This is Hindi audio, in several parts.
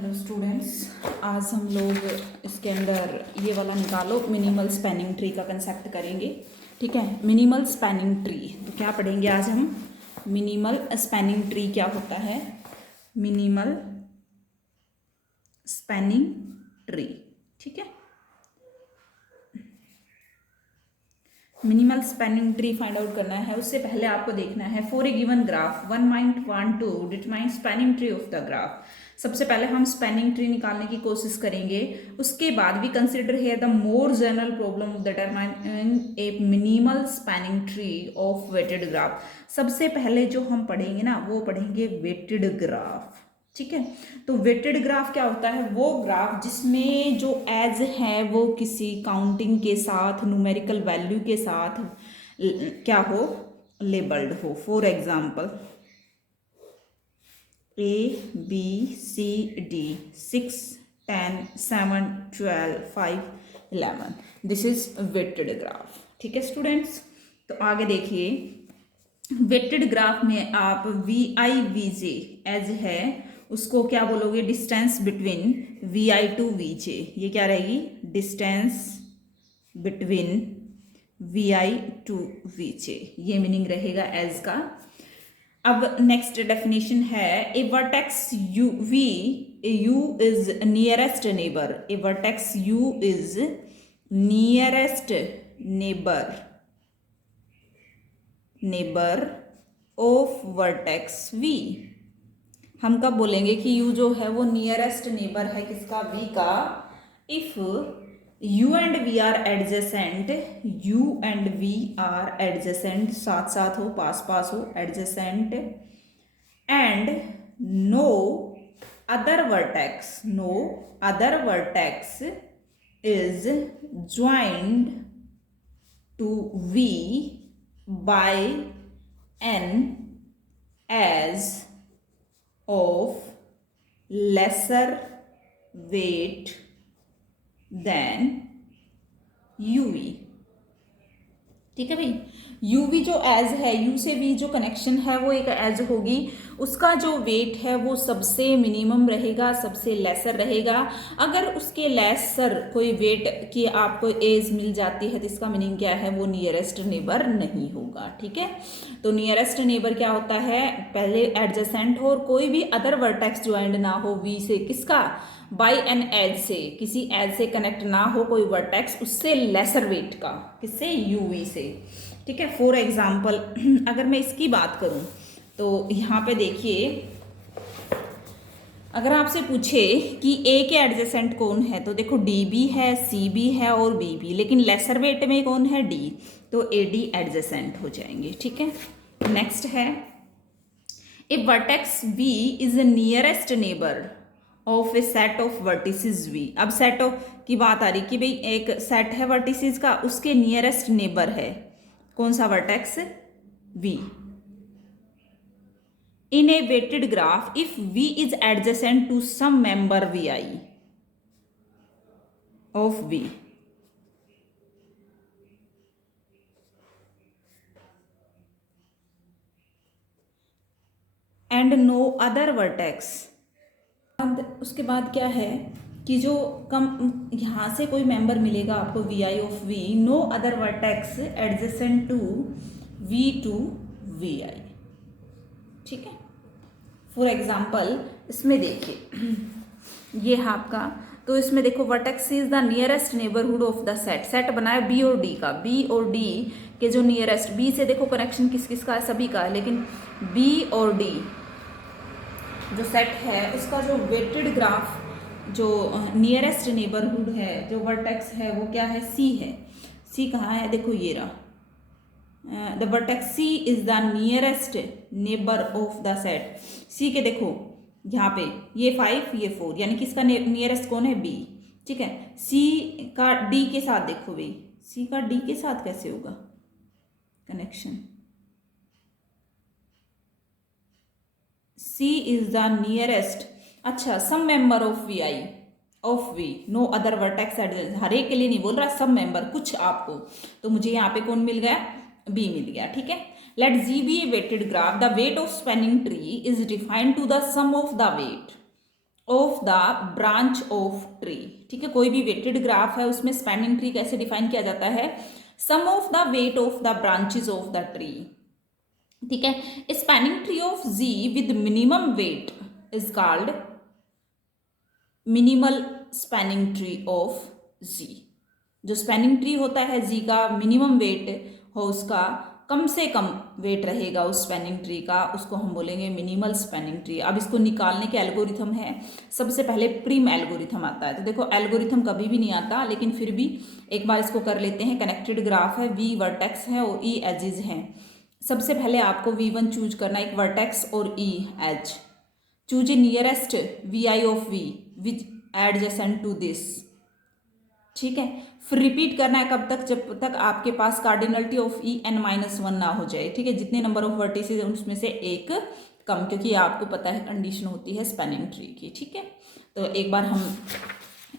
हेलो स्टूडेंट्स, आज हम लोग इसके अंदर ये वाला निकालो मिनिमल स्पैनिंग ट्री का कंसेप्ट करेंगे। ठीक है, मिनिमल स्पैनिंग ट्री तो क्या पढ़ेंगे आज हम? मिनिमल स्पैनिंग ट्री क्या होता है? Minimal spanning tree. ठीक है, minimal spanning tree find out करना है। उससे पहले आपको देखना है for a given graph one mind want to determine spanning tree of the graph. सबसे पहले हम स्पैनिंग ट्री निकालने की कोशिश करेंगे। उसके बाद भी consider here the more general problem of determining a minimal spanning tree of weighted graph. सबसे पहले जो हम पढ़ेंगे ना, वो पढ़ेंगे वेटेड ग्राफ। ठीक है, तो वेटेड ग्राफ क्या होता है? वो ग्राफ जिसमें जो एज है वो किसी काउंटिंग के साथ, न्यूमेरिकल वैल्यू के साथ क्या हो, लेबल्ड हो। For example ABCD 6 10 7 12 5 11, this is weighted graph. ठीक है स्टूडेंट्स, तो आगे देखिए, वेटेड ग्राफ में आप VI VJ एज है उसको क्या बोलोगे? Distance between VI to VJ। ये क्या रहेगी? Distance between VI to VJ, ये मीनिंग रहेगा एज का। अब नेक्स्ट डेफिनेशन है a vertex U is nearest neighbour. A vertex U is nearest neighbour of vertex V। हम कब बोलेंगे कि U जो है वो नियरेस्ट नेबर है किसका? V का। If U and V are adjacent, U and V are adjacent, साथ साथ हो, पास पास हो, adjacent, and no other vertex is joined to V by n as of lesser weight than UV। ठीक है भाई, UV जो एज है, U से V जो कनेक्शन है वो एक एज होगी, उसका जो वेट है वो सबसे मिनिमम रहेगा, सबसे लेसर रहेगा। अगर उसके लेसर कोई वेट की आपको एज मिल जाती है तो इसका मीनिंग क्या है? वो नियरेस्ट नेबर नहीं होगा। ठीक है, तो नियरेस्ट नेबर क्या होता है? पहले एडजेसेंट हो और कोई भी अदर वर्टेक्स ज्वाइंट ना हो V से, किसका? बाय एन एज से, किसी एज से कनेक्ट ना हो कोई वर्टेक्स, उससे लेसर वेट का, किससे? UV से। ठीक है, फॉर एग्जाम्पल अगर मैं इसकी बात करूं तो यहाँ पे देखिए, अगर आपसे पूछे कि A के एडजेसेंट कौन है तो देखो DB है, CB है और BB, लेकिन लेसर वेट में कौन है? D, तो AD एडजेसेंट हो जाएंगे। ठीक है, नेक्स्ट है a vertex V is a nearest neighbour of a set of vertices V। अब सेट ऑफ की बात आ रही कि भाई एक सेट है वर्टिसेस का, उसके नियरेस्ट नेबर है कौन सा? Vertex V। In a weighted graph if V is adjacent to some member VI of V and no other vertex. उसके बाद क्या है कि जो कम यहाँ से कोई मेंबर मिलेगा आपको VI of V, no other vertex adjacent to V to VI। ठीक है, फॉर एग्जाम्पल इसमें देखिए ये है आपका, तो इसमें देखो vertex is the nearest neighbourhood of the set. Set बनाया B और D का, B और D के जो नियरेस्ट, B से देखो कनेक्शन किस किस का है? सभी का है, लेकिन B और D जो सेट है उसका जो वेटेड ग्राफ, जो नियरेस्ट नेबरहुड है, जो वर्टेक्स है वो क्या है? C है। C कहाँ है? देखो ये रहा, the vertex C is the nearest neighbour of the set. C के देखो यहाँ पे ये 5 ये 4, यानी कि इसका नियरेस्ट कौन है? B। ठीक है, C का D के साथ देखो भाई, C का D के साथ कैसे होगा connection? C is the nearest, अच्छा, some member of VI of V, no other vertex adjacent. हर एक के लिए नहीं बोल रहा, सब मेंबर कुछ आपको, तो मुझे यहाँ पे कौन मिल गया? B मिल गया। ठीक है, late G be a weighted graph, the weight of spanning tree is defined to the sum of the weight of the branch of tree. ठीक है, कोई भी वेटेड ग्राफ है उसमें स्पैनिंग ट्री कैसे डिफाइन किया जाता है, sum of the weight of the branches of the tree. ठीक है, spanning tree of G with minimum weight is called minimal spanning tree of G. जो स्पैनिंग ट्री होता है जी का मिनिमम वेट हो, उसका कम से कम वेट रहेगा उस स्पैनिंग ट्री का, उसको हम बोलेंगे मिनिमल स्पैनिंग ट्री। अब इसको निकालने के एल्गोरिथम है, सबसे पहले प्रीम एल्गोरिथम आता है। तो देखो एल्गोरिथम कभी भी नहीं आता, लेकिन फिर भी एक बार इसको कर लेते हैं। कनेक्टेड ग्राफ है, वी वर्टेक्स है और ई एजेस हैं। सबसे पहले आपको V1 चूज करना, एक वर्टेक्स और E edge. Choose a nearest VI of V which adjacent to this. ठीक है, फिर रिपीट करना है कब तक, जब तक आपके पास कार्डिनलिटी ऑफ En-1 ना हो जाए। ठीक है, जितने नंबर ऑफ वर्टिसेस उसमें से एक कम, क्योंकि ये आपको पता है कंडीशन होती है स्पैनिंग ट्री की। ठीक है, तो एक बार हम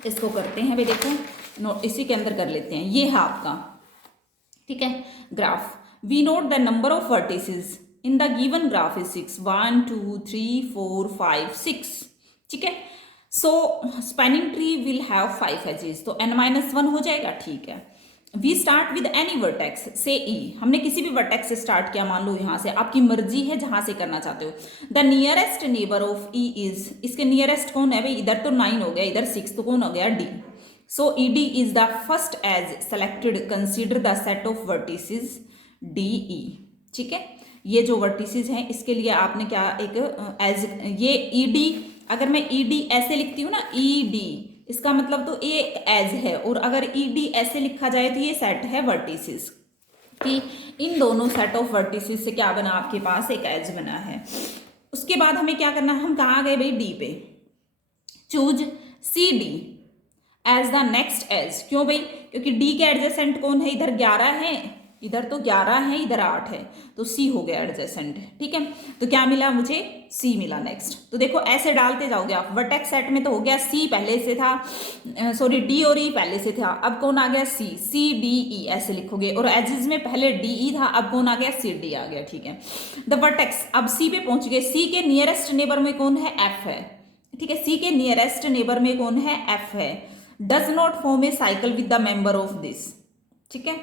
इसको करते हैं भाई, देखो इसी के अंदर कर लेते हैं। ये है आपका, ठीक है, graph. We note the number of vertices in the given graph is 6, 1 2 3 4 5 6। ठीक है, so spanning tree will have 5 edges, तो n-1 हो जाएगा। ठीक है, we start with any vertex से ई। हमने किसी भी वर्टेक्स से स्टार्ट किया, मान लो यहाँ से, आपकी मर्जी है जहाँ से करना चाहते हो। The nearest neighbour of E is, इसके नियरेस्ट कौन है भाई, इधर तो 9 हो गया, इधर 6, तो कौन हो गया, D. So E D is the first edge selected, consider the set of vertices D E. ठीक है, ये जो वर्टिसेस हैं इसके लिए आपने क्या एक एज, ये ई डी, अगर मैं ई डी ऐसे लिखती हूँ ना, ई डी, इसका मतलब तो ये एक एज है, और अगर ई डी ऐसे लिखा जाए तो ये सेट है वर्टिसेस कि इन दोनों सेट ऑफ वर्टिसेस से क्या बना, आपके पास एक एज बना है। उसके बाद हमें क्या करना है, हम कहाँ गए भाई, डी पे। Choose C D edge the next edge. क्यों भाई, क्योंकि डी के एडजेसेंट कौन है, इधर 11 है, इधर तो 11 है, इधर 8 है, तो सी हो गया एडजेसेंट। ठीक है, तो क्या मिला मुझे, सी मिला नेक्स्ट। तो देखो ऐसे डालते जाओगे आप, वर्टेक्स सेट में तो हो गया सी पहले से था, सॉरी डी और ई पहले से था, अब कौन आ गया, सी, सी डी ई ऐसे लिखोगे। और एजेस में पहले डी ई था, अब कौन आ गया, सी डी आ गया। ठीक है, द वर्टेक्स, अब सी पे पहुंच गए, सी के नियरेस्ट नेबर में कौन है, एफ है। ठीक है, सी के नियरेस्ट नेबर में कौन है, एफ है। Does not form A cycle with the member of this. ठीक है,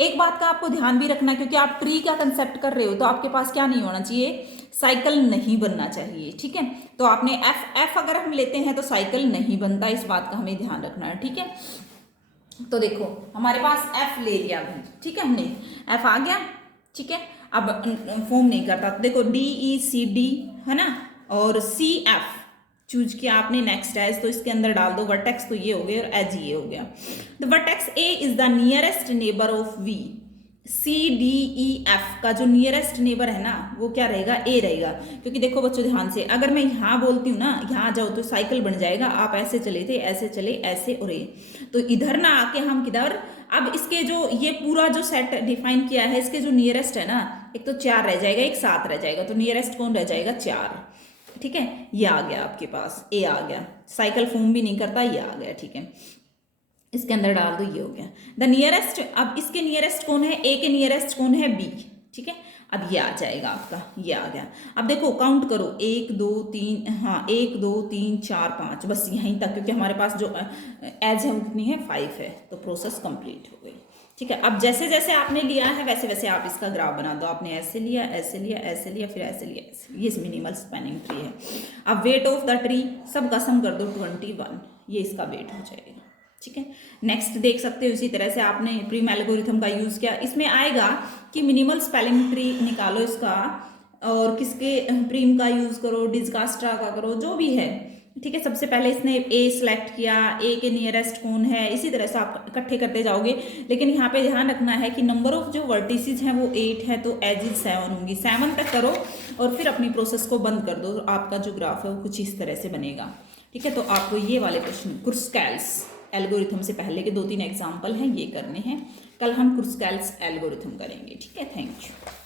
एक बात का आपको ध्यान भी रखना, क्योंकि आप ट्री का कंसेप्ट कर रहे हो तो आपके पास क्या नहीं होना चाहिए, साइकिल नहीं बनना चाहिए। ठीक है, तो आपने एफ अगर हम लेते हैं तो साइकिल नहीं बनता, इस बात का हमें ध्यान रखना है। ठीक है, तो देखो हमारे पास एफ ले लिया अभी, ठीक है, हमने एफ आ गया। ठीक है, अब फॉर्म नहीं करता, तो देखो डी ई सी डी है ना, और सी एफ चूज किया आपने नेक्स्ट एज, तो इसके अंदर डाल दो वर्टेक्स, तो ये हो गया, और एज ये हो गया। The vertex A is the nearest neighbour of V. C D E F का जो नियरेस्ट नेबर है ना, वो क्या रहेगा, ए रहेगा। क्योंकि देखो बच्चों ध्यान से, अगर मैं यहाँ बोलती हूँ ना, यहाँ जाओ तो साइकिल बन जाएगा, आप ऐसे चले थे, ऐसे चले, ऐसे और ए, तो इधर ना आके हम किधर, अब इसके जो ये पूरा जो सेट डिफाइन किया है, इसके जो नियरेस्ट है ना, एक तो 4 रह जाएगा, एक 7 रह जाएगा, तो नियरेस्ट कौन रह जाएगा, 4। ठीक है, ये आ गया आपके पास, ए आ गया, साइकिल फॉर्म भी नहीं करता, ये आ गया। ठीक है, इसके अंदर डाल दो, ये हो गया द नियरेस्ट। अब इसके नियरेस्ट कौन है, ए के नियरेस्ट कौन है, बी। ठीक है, अब ये आ जाएगा आपका, ये आ गया। अब देखो काउंट करो, 1 2 3, हाँ 1 2 3 4 5, बस यहीं तक, क्योंकि हमारे पास जो एज है कितनी है, 5 है, तो प्रोसेस कंप्लीट हो गई। ठीक है, अब जैसे जैसे आपने लिया है वैसे वैसे आप इसका ग्राफ बना दो। आपने ऐसे लिया, ऐसे लिया, ऐसे लिया, फिर ऐसे लिया, ऐसे, ये मिनिमल स्पैनिंग ट्री है। अब वेट ऑफ द ट्री सब का सम कर दो, 21, ये इसका वेट हो जाएगा। ठीक है, नेक्स्ट देख सकते हो, इसी तरह से आपने प्रीम एल्गोरिथम का यूज़ किया। इसमें आएगा कि मिनिमल स्पेलिंग ट्री निकालो इसका, और किसके प्रीम का यूज़ करो, डिजकास्ट्रा का करो, जो भी है। ठीक है, सबसे पहले इसने ए सिलेक्ट किया, ए के नियरेस्ट कौन है, इसी तरह से आप इकट्ठे करते जाओगे। लेकिन यहाँ पे ध्यान रखना है कि नंबर ऑफ जो वर्टिसेस हैं वो 8 है, तो एजेस 7 होंगी। 7 तक करो और फिर अपनी प्रोसेस को बंद कर दो, आपका जो ग्राफ है वो कुछ इस तरह से बनेगा। ठीक है, तो आपको ये वाले क्वेश्चन क्रुस्कैल्स एल्गोरिथम से पहले के 2-3 एग्जाम्पल हैं, ये करने हैं। कल हम क्रुस्कैल्स एल्गोरिथम करेंगे। ठीक है, थैंक यू।